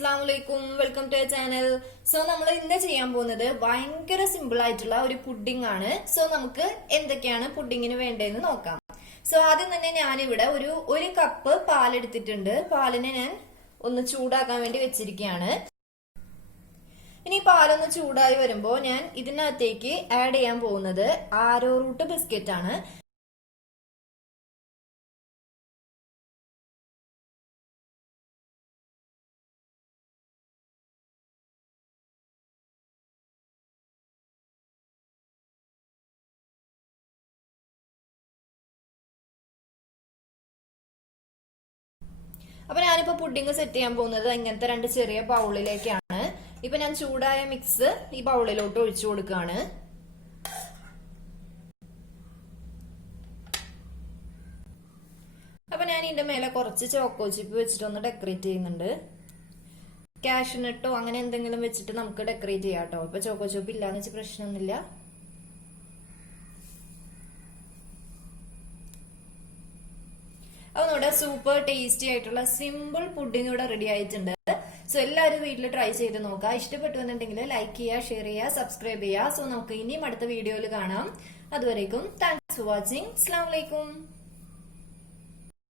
Assalamualaikum, welcome to our channel. So, നമ്മൾ ഇന്ന് ചെയ്യാൻ പോകുന്നത് ഭയങ്കര സിമ്പിൾ ആയിട്ടുള്ള ഒരു പുഡിംഗ് ആണ്. സോ നമുക്ക് എന്തൊക്കെയാണ് പുഡിങ്ങിന് വേണ്ടതെന്ന് നോക്കാം. സോ ആദ്യം തന്നെ ഞാനിവിടെ ഒരു കപ്പ് പാൽ എടുത്തിട്ടുണ്ട്. പാലിനെ ഞാൻ ഒന്ന് ചൂടാക്കാൻ വേണ്ടി വെച്ചിരിക്കുകയാണ്. ഇനി പാലൊന്ന് ചൂടായി വരുമ്പോൾ ഞാൻ ഇതിനകത്തേക്ക് ആഡ് ചെയ്യാൻ പോകുന്നത് ആരോ റൂട്ട് ബിസ്ക്കറ്റ് ആണ്. അപ്പൊ ഞാനിപ്പോ പുഡിംഗ് സെറ്റ് ചെയ്യാൻ പോകുന്നത് ഇങ്ങനത്തെ രണ്ട് ചെറിയ ബൗളിലേക്കാണ്. ഇപ്പൊ ഞാൻ ചൂടായ മിക്സ് ഈ ബൗളിലോട്ട് ഒഴിച്ചു കൊടുക്കുകയാണ്. അപ്പൊ ഞാൻ ഇതിന്റെ മേലെ കുറച്ച് ചോക്കോ ചിപ്പ് വെച്ചിട്ട് ഒന്ന് ഡെക്കറേറ്റ് ചെയ്യുന്നുണ്ട്. കാഷ്യൂനട്ടോ അങ്ങനെ എന്തെങ്കിലും വെച്ചിട്ട് നമുക്ക് ഡെക്കറേറ്റ് ചെയ്യാം കേട്ടോ. ഇപ്പൊ ചോക്കോ ചിപ്പ് ഇല്ലാന്ന് വെച്ച് പ്രശ്നമൊന്നുമില്ല. അപ്പൊ നമ്മുടെ സൂപ്പർ ടേസ്റ്റി ആയിട്ടുള്ള സിമ്പിൾ പുഡിംഗ് ഇവിടെ റെഡി ആയിട്ടുണ്ട്. സോ എല്ലാവരും വീട്ടിൽ ട്രൈ ചെയ്ത് നോക്കുക. ഇഷ്ടപ്പെട്ടു എന്നുണ്ടെങ്കിൽ ലൈക്ക് ചെയ്യുക, ഷെയർ ചെയ്യുക, സബ്സ്ക്രൈബ് ചെയ്യുക. സോ നമുക്ക് ഇനിയും അടുത്ത വീഡിയോയിൽ കാണാം. അതുവരേക്കും താങ്ക്സ് ഫോർ വാച്ചിങ്. അസ്സലാമു അലൈക്കും.